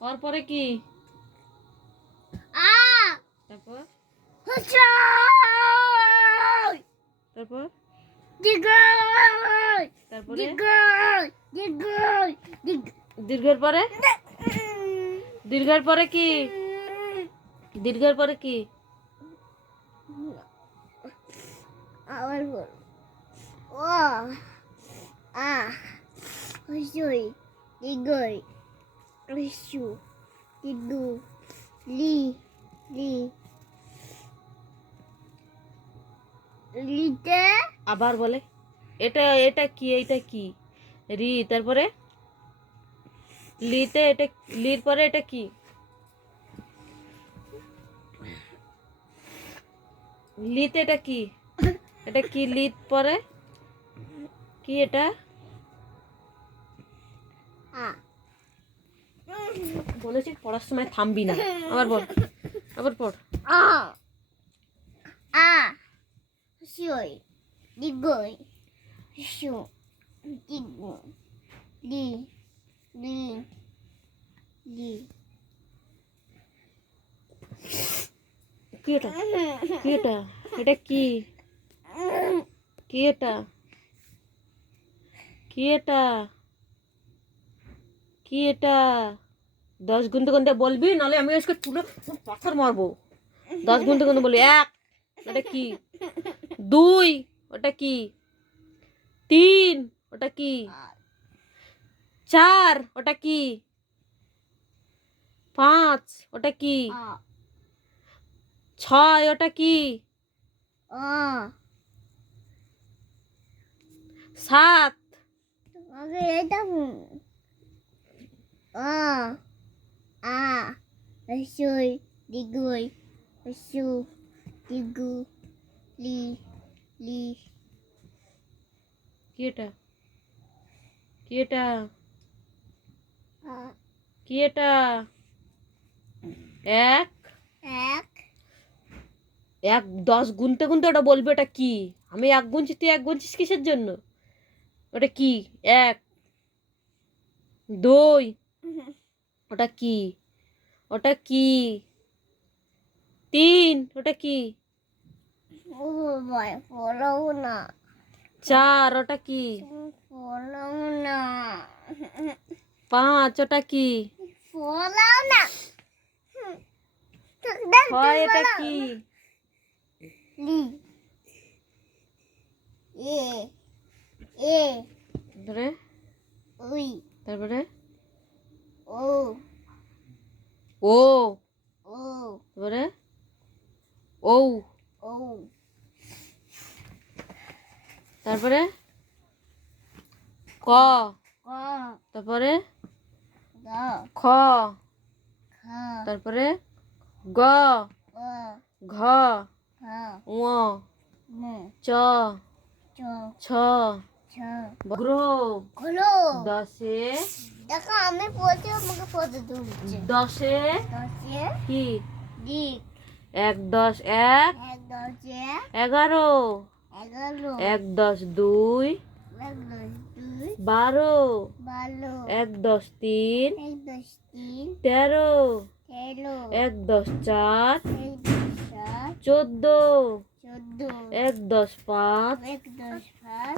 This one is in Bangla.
ওর পরে কি? আ! তারপর? তারপর? তারপরে? দীর্ঘের পরে? দীর্ঘের পরে কি? দীর্ঘের পরে কি? আবার বল। ও আ হচ্ছই দিগই হচ্ছু দিগু লি লি লিতে আবার বলে। এটা এটা কি এটা কি? রি তারপরে? লিতে এটা লির পরে এটা কি? লিতে এটা কি? এটা কি লিত পরে? কি এটা? আ। বলেছি পড়ার সময় থামবি না। আবার বল। আবার পড়। আ। আ। হচ্ছই দিগই হচ্ছু দিগু লি। লি। লি। কি এটা? কি এটা? এটা কি? কি এটা? কি এটা? কি এটা? দশ গুনতে গুনতে বলবি, নাহলে আমি আজকে তুলে পাথর মারবো। দশ গুনতে গুনতে বলবি, এক, ওটা কি? দুই, ওটা কি? তিন, ওটা কি? চার, ওটা কি? পাঁচ, ওটা কি? ছয়, ওটা কি? সাত। এটা আ হচ্ছই দিগই হচ্ছু দিগু লি লি কি এটা কি এটা কি এটা এক এক এক দশ গুনতে গুনতে ওটা বলবে ওটা কি? আমি এক গুনছি তুই এক গুনছিস কিসের জন্য? ওটা কি? এক দুই ওটা কি? ওটা কি? তিন ওটা কি? না। চার ওটা কি? না। পাঁচ ওটা কি? না। ছয় এটা কি? এ এ তারপরে? উই। তারপরে ও ও ও তারপরে ও ও তারপরে? ক। ক। তারপরে? খ। তারপরে? গ। ঘ। চ। ছ। দশে? দেখো আমি পড়ছি আমাকে পড়তে দশে? দশে? কি? দিক এক দশ এক এগারো এক দশ দুই এক বারো এক দশ তিন তেরো এক দশ চার চোদ্দ চোদ্দ এক দশ পাঁচ এক দশ পাঁচ